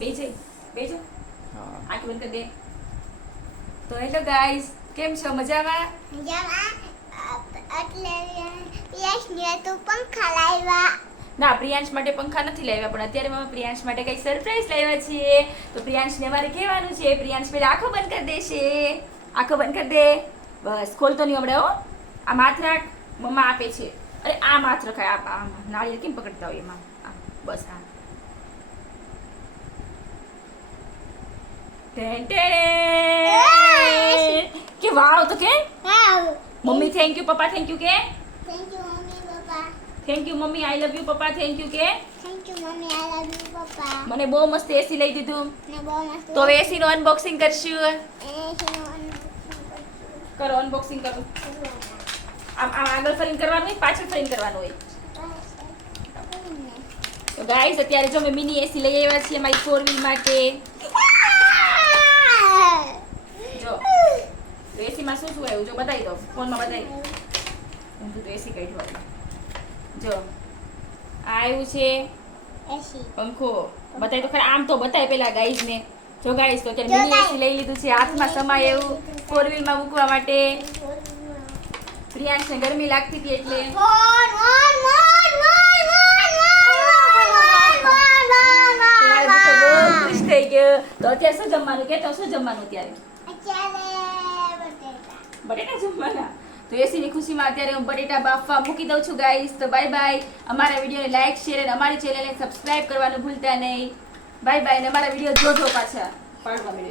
બેજો આંખ બંધ કરી દે. તો હેલો ગાઈસ, કેમ છો? મજામાં? ના, પ્રિયાંશ માટે પંખા નથી લાવ્યા, પણ અત્યારે મમ્મી પ્રિયાંશ માટે કઈ સરપ્રાઈઝ લાવ્યા છીએ. તો પ્રિયાંશને અમારે કહેવાનું છે. પ્રિયાંશ પેલા આંખો બંધ કરી દેશે. આંખો બંધ કરી દે. બસ, ખોલતો નહીં હમણાં. હો, આ માથ રાખ, મમ્મા આપે છે. અરે આ માથ રખાય, આ નાળિયેર કેમ પકડતા હોય એમાં. બસ આ કે વાવ. તો કે મમ્મી થેન્ક યુ, પપ્પા થેન્ક યુ કે thank you mummy, I love you પપ્પા, થેન્ક યુ કે મને બહુ મસ્ત એસી લઈ દીધું. તો હવે એસી નું અનબોક્સિંગ કરશું. કરો અનબોક્સિંગ કરો. આમ આગળ ફરીને કરવાનું હોય, પાછળ ફરીને કરવાનું હોય. તો ગાઈસ, અત્યારે જો મેં મિની એસી લઈ આવ્યા છીએ મારી 4 વ્હીલ માટે. જો એસી માં શું શું આવ્યું જો બતાવી દો, ફોનમાં બતાવી દો. હું તો એસી કાઢવા. જો આ આવ્યું છે પંખો. બતાવી તો ખરા, આમ તો બતાય પેલા ગાઈસ ને. જો ગાઈસ, તો અત્યારે મિની એસી લઈ લીધું છે, હાથમાં સમાય એવું 4 વ્હીલ માં મૂકવા માટે. પ્રિયાંશને ગરમી લાગતી હતી એટલે ખુશ થઈ ગયો. તો અત્યારે શું જમવાનું કે? તો શું જમવાનું અત્યારે? બટેટા જમવાના. તો એસીની ખુશીમાં અત્યારે હું બટેટા બાફવા મૂકી દઉં છું ગાઈસ. તો બાય બાય. અમારા વિડીયોને લાઈક, શેર અને અમારી ચેનલને સબસ્ક્રાઇબ કરવાનું ભૂલતા નહીં. Bye bye. અને અમારા વિડીયો જોજો પાછા પાડવા મળ્યો.